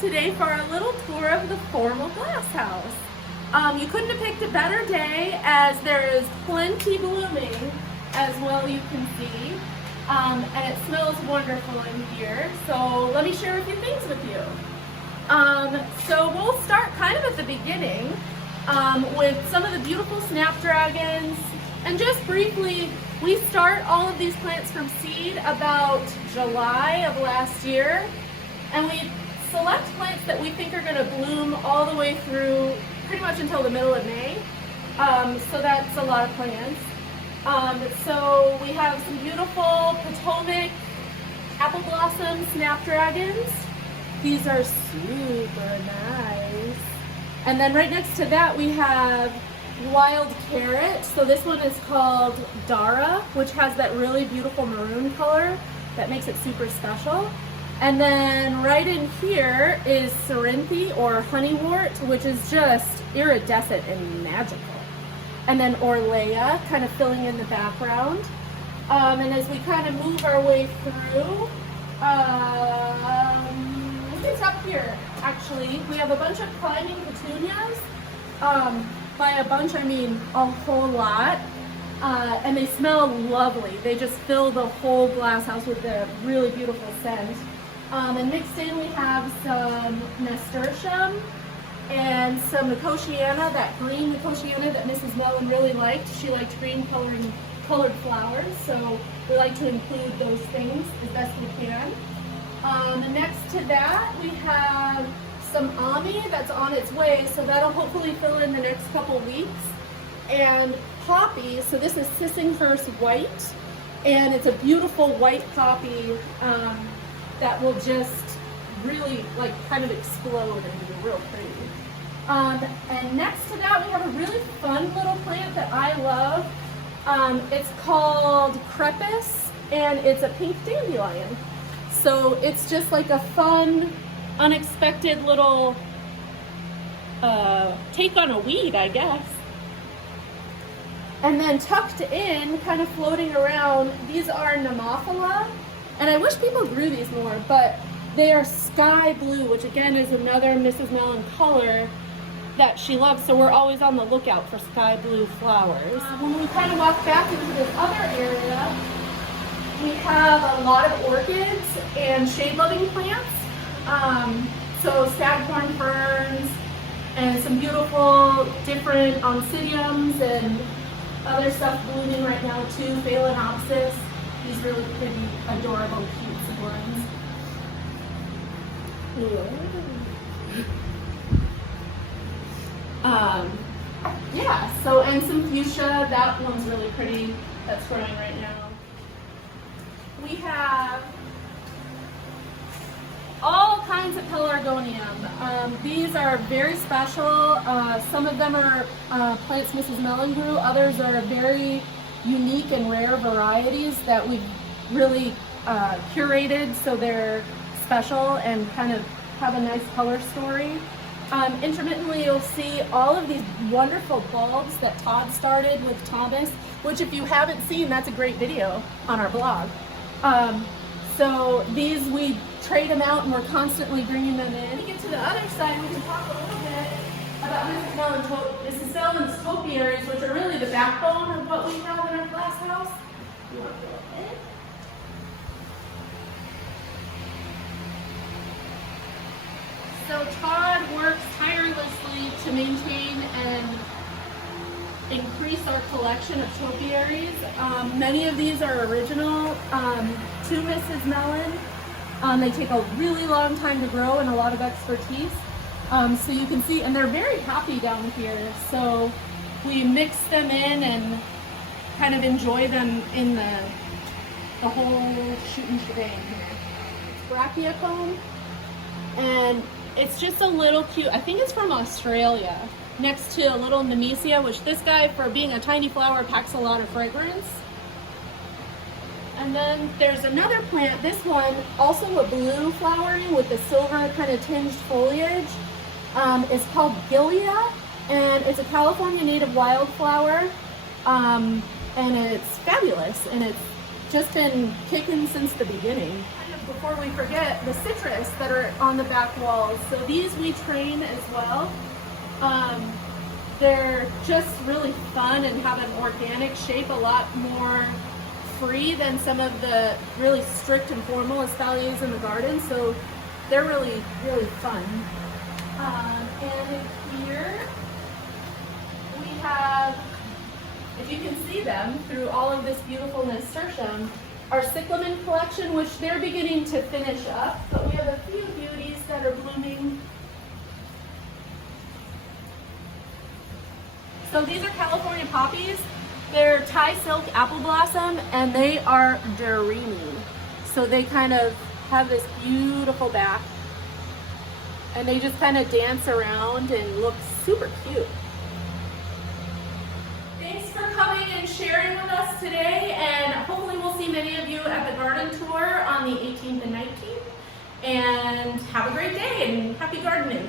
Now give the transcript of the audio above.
today for our little tour of the formal Glasshouse. You couldn't have picked a better day as there is plenty blooming as well, you can see. And it smells wonderful in here. So let me share a few things with you. So we'll start kind of at the beginning with some of the beautiful snapdragons. And just briefly, we start all of these plants from seed about July of last year. And we select plants that we think are going to bloom all the way through pretty much until the middle of May. So that's a lot of plants. So we have some beautiful Potomac apple blossom snapdragons. These are super nice. And then right next to that we have wild carrot. So this one is called Dara, which has that really beautiful maroon color that makes it super special. And then right in here is Cerinthe or honeywort, which is just iridescent and magical. And then Orlea kind of filling in the background. And as we kind of move our way through, it's up here actually. We have a bunch of climbing petunias. By a bunch, I mean a whole lot. And they smell lovely. They just fill the whole glasshouse with a really beautiful scent. And mixed in we have some nasturtium and some nicotiana, that green nicotiana that Mrs. Mellon really liked. She liked green colored flowers, so we like to include those things as best we can. And next to that we have some Ami that's on its way, so that'll hopefully fill in the next couple weeks. And poppy, so this is Sissinghurst white, and it's a beautiful white poppy that will just really like kind of explode and be real pretty. And next to that we have a really fun little plant that I love. It's called Crepus, and it's a pink dandelion. So it's just like a fun, unexpected little take on a weed, I guess. And then tucked in, kind of floating around, these are Nemophila. And I wish people grew these more, but they are sky blue, which again is another Mrs. Mellon color that she loves, so we're always on the lookout for sky blue flowers. When we kind of walk back into this other area, we have a lot of orchids and shade-loving plants. So staghorn ferns and some beautiful different oncidiums and other stuff blooming right now too, phalaenopsis. These really pretty, adorable, cute ones. Yeah, so, and some fuchsia, that one's really pretty, that's growing right now. We have all kinds of pelargonium. These are very special. Some of them are plants Mrs. Mellon grew, others are very unique and rare varieties that we've really curated so they're special and kind of have a nice color story. Intermittently you'll see all of these wonderful bulbs that Todd started with Thomas, which if you haven't seen, that's a great video on our blog. So these, we trade them out and we're constantly bringing them in. When we get to the other side, we can talk a little bit about Mrs. Mellon's topiaries, which are really the backbone of what we have in our glasshouse. You want to go ahead? So Todd works tirelessly to maintain and increase our collection of topiaries. Many of these are original to Mrs. Mellon. They take a really long time to grow and a lot of expertise. So you can see, and they're very happy down here. So we mix them in and kind of enjoy them in the whole shooting shebang here. It's Brachyacomb, and it's just a little cute. I think it's from Australia. Next to a little Nemesia, which this guy, for being a tiny flower, packs a lot of fragrance. And then there's another plant, this one, also a blue flowering with the silver kind of tinged foliage. It's called Gilia, and it's a California native wildflower. And it's fabulous, and it's just been kicking since the beginning. Kind of before we forget, the citrus that are on the back walls. So these we train as well. They're just really fun and have an organic shape, a lot more free than some of the really strict and formal espaliers in the garden. So they're really, really fun. And here we have, if you can see them through all of this beautiful nasturtium, our cyclamen collection, which they're beginning to finish up, but we have a few beauties that are blooming. So these are California poppies. They're Thai silk apple blossom, and they are dreamy. So they kind of have this beautiful back, and they just kind of dance around and look super cute. Thanks for coming and sharing with us today, and hopefully we'll see many of you at the garden tour on the 18th and 19th. And have a great day and happy gardening.